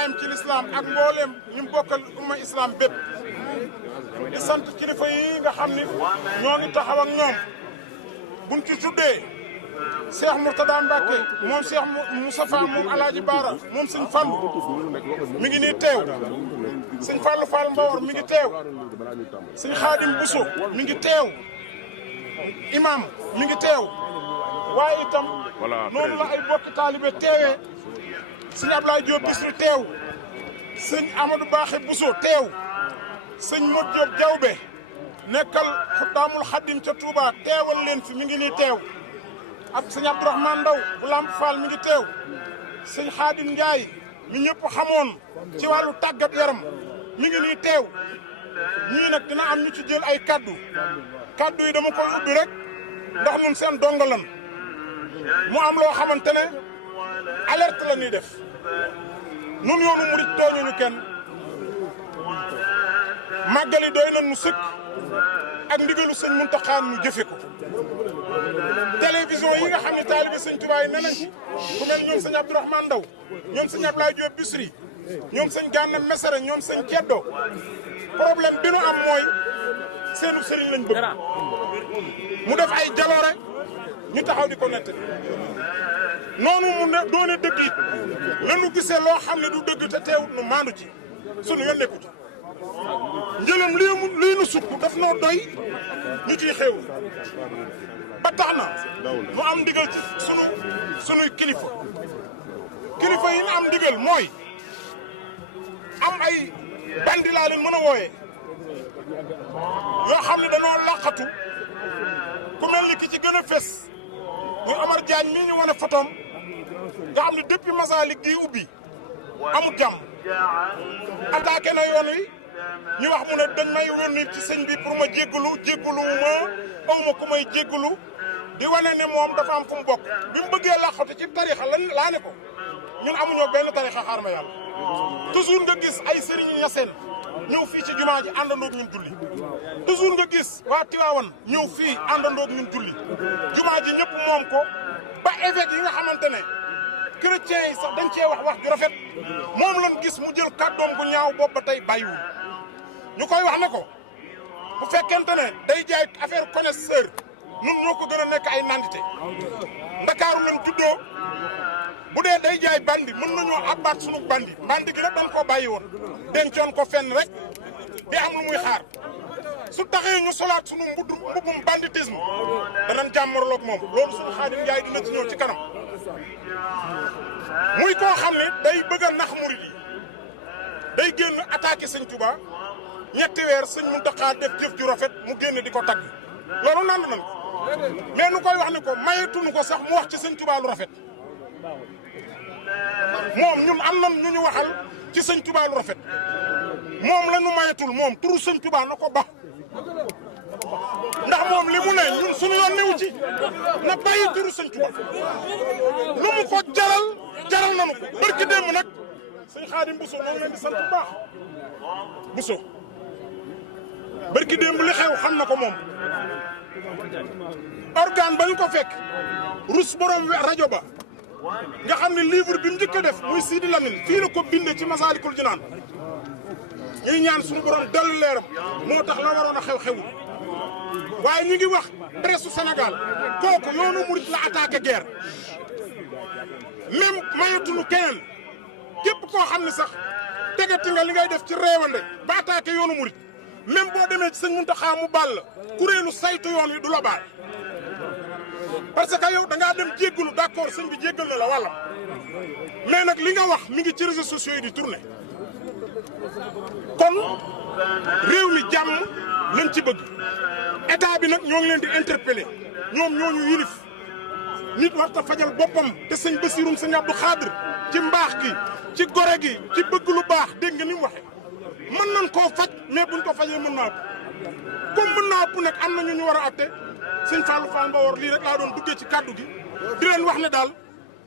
taxawaayam ci lislaam ak mbooleem ñu bokkal umma islam bépp di sant kilifa yi nga xam ni ñoo ngi taxaw ak ñoom buñ ci tuddee Cheikh Mourtada Mbacké moom Cheikh Moustapha moom Alaaji Baara moom sëñ Fallu mi ngi nii teew sëñ Fallu Fall Mbawar mi ngi teew sëñ Xaadim Bousso mi ngi teew imam mi ngi teew waaye itam noonu la ay bokki taalibe teewee sëñ Ablaye Diop Bichri teew sëñ Amadou Baxé Bousso teew sëñ Modou Diop Diawbe nekkal Xuddaamul Xadim ca Touba teewal leen fi mi ngi nii teew ak sëñ Abdourahmane Ndaw bu Lamp Fall mi ngi teew sëñ Xaadim Ndiaye mi ñëpp xamoon ci wàllu tàggat yaram mi ngi nii teew ñii nag dina am ñu ci jël ay kaddu yi dama koy ubbi rek ndax ñun seen dongalan mu am loo xamante ne alerte la ñuy def nun yoonu murit tooñuñu kenn màggali doy na nu sëkk ak ndigalu sëñ Muntaxa ñu jëfe ko télévision yi nga xam ne taalibe sëñ Tuubaa yi ne nañ ku mel ñoom sëñ Abdourahmane Ndaw ñoom sëñ Ablaye Diop Bichri ñoom sëñ Gana Messere ñoom sëñ Ceddo problème bi nu am mooy seenu sëriñ lañ bëgg mu def ay jaloore ñu taxaw di ko nett noonu mu ne doone dëgg it lanu gisee loo xam ne du dëgg te teewut nu maandu ci sunu yoon nekku ci njëlam lii nu sukk daf noo doy ñu ciy xew ba tax na mu am ndigal ci sunuy kilifa yi ñu am ndigal mooy am ay bandi laa leen mën a wooyee yoo xam ne dañoo laqatu ku mel ni ki ci gën a fes muy Omar Diagne mii ñu wane photom nga xam ne depuis Masalik di ubbi amut jàmm attaqué na yoon wi ñu wax mu ne dañ may yónni ci sëñ bi pour ma jéggalu ma awma ku may jéggalu di wane ne moom dafa am fu mu bokk bi mu bëggee laqatu ci tarixa laa ne ko ñun amuñoo benn tarixa xaar ma yàlla toujours nga gis ay sëriñu ñaseen ñëw fii ci jumaa ji àndandoog ñun julli toujours nga gis waa Tiwaawan ñëw fii àndandoog ñun julli jumaa ji ñëpp moom ko ba évêque yi nga xamante ne chrétiens yi sax dañ cee wax ju rafet moom lañ gis mu jël kàddoom gu ñaaw boobu ba tey bàyyiwul ñu koy wax ne ko bu fekkente ne day jaay affaire connaisseur nun ñoo ko gën a nekk ay nandite ndakaaru lañ juddoo bu dee day jaay bandi mën nañoo abbaat sunu bandi gi nag dañ koo bàyyi woon dencoon ko fenn rek di am lu muy xaar su taxee ñu solaat sunu mbubbum banditisme danañ jàmmarloog moom loolu sunu Xaadim Njaay dina ci ñëw ci kanam muy koo xam ne day bëgg a nax murid yi day génn attaqué sëñ Touba ñetti weer sëñ Muntaxa def jëf ju rafet mu génn di ko tagg loolu nand nañ ko mais nu koy wax ne ko mayetuñu ko sax mu wax ci sëñ Touba lu rafet moom ñun am nan ñu waxal ci sëñ Touba lu rafet moom la ñu mayetul moom turu sëñ Touba na ko ba ndax moom li mu ne ñun suñu yoon newu ci na bàyyi turu sëñ Touba lu mu ko jaral nanu ko barki démb nag sëñ Xaadim Bousso moo ngi leen di sant bu baax Bousso barki démb li xew xam na ko moom organe ba ñu ko fekk rus borom rajo ba nga xam ne livre bi mu njëkk a def muy Sidi Lamine fii la ko bindee ci Masaalikul Jinaan ñuy ñaan suñu borom dolli leeram moo tax la waroon a xew-xewul waaye ñu ngi wax presse su Sénégal kooku yoonu murit la attaqué guerre même mayatuñu keneen képp koo xam ne sax tegati nga li ngay def ci réewande ba attaqué yoonu murit même boo demee ci sëñ Muntaxa mu baal la kuréelu saytu yoon wi du la baal parce que yow da ngaa dem jéggalu d'accord sëñ bi jéggal na la wàllam mais nag li nga wax mi ngi ci réseaux sociaux yi di tourné kon réew mi jàmm lañ ci bëgg état bi nag ñoo ngi leen di interpeller ñoom ñoo ñu yilif nit war ta fajal boppam te sëñ Basirum sëñ Abdou Khadr ci mbaax gi ci gore gi ci bëgg lu baax dégg nga ni mu waxe mën nañ koo faj mais buñ ko fajee mën naa ëpp comme mën naa ëpp nag am na ñu war a atte sëñ Fallou Fall Mbawar lii rek laa doon duggee ci kaddu gi di leen wax ne daal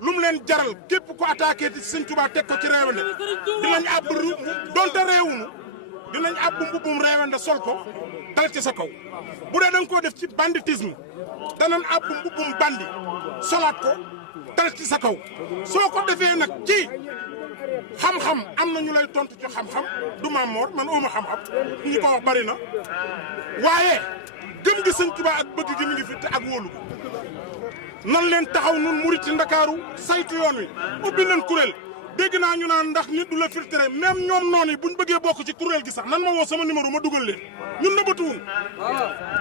lu mu leen jaral képp ku attaqué ci sëñ Touba teg ko ci réewande dinañ àbb donte réewunu dinañ àbb mbubbum réewande sol ko dal ci sa kaw bu dee da nga koo def ci banditisme danañ àbb mbubbum bandi solaat ko dal ci sa kaw soo ko defee nag ci xam-xam am na ñu lay tontu ci xam-xam du Maam Mor man ooma xam-xam ñi ko wax bari na waaye gëm gi Sëñ Tuubaa ak bëgg gi mi ngi fi te ak wóolu nan leen taxaw nun murit ci Ndakaaru saytu yoon wi ubbi nañ kuréel dégg naa ñu naan ndax nit du la filtré même ñoom noonu yi buñ bëggee bokk ci kuréel gi sax nan ma woo sama numéro ma dugal leen ñun nëbbatuwun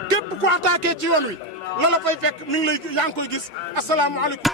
képp ku attaqué ci yoon wi la la fay fekk mi ngi lay yaa ngi koy gis asalaamaaleykum